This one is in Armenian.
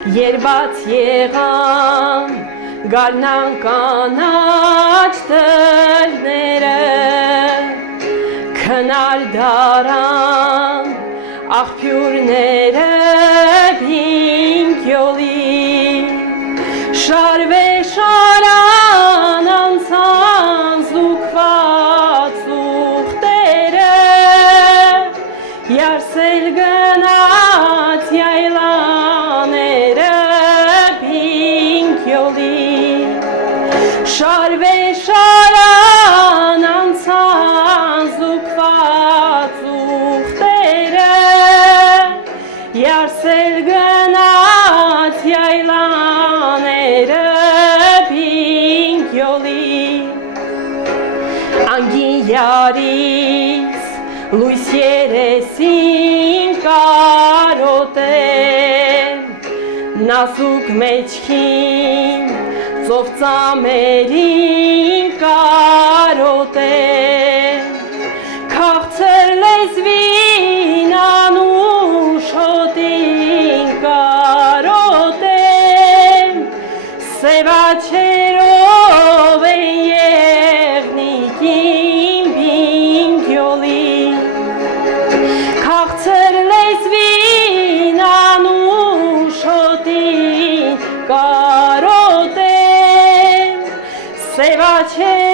Երբաց եղան գարնան կանաչ դլները, քնար դարան աղբյուրները բինգյոլի, շարվե շարան անցան զուգված ուղտերը, յարսել գնաց յայլաները բինգյոլի, շարվե շարան անցան զուգված ուղտերը, յարսել գնաց յայլաները բինգյոլի, անգին յարից լույս երեսին կարոտեն, նազուկ մեջքին ծով ծամերին կարոտեն, քաղցր լեզվին անուշ հոտին կարոտեն, սևաչերով են եղնիկին բինգյոլի, քաղցր լեզվին անուշ հոտին կարոտեն, սևաչերով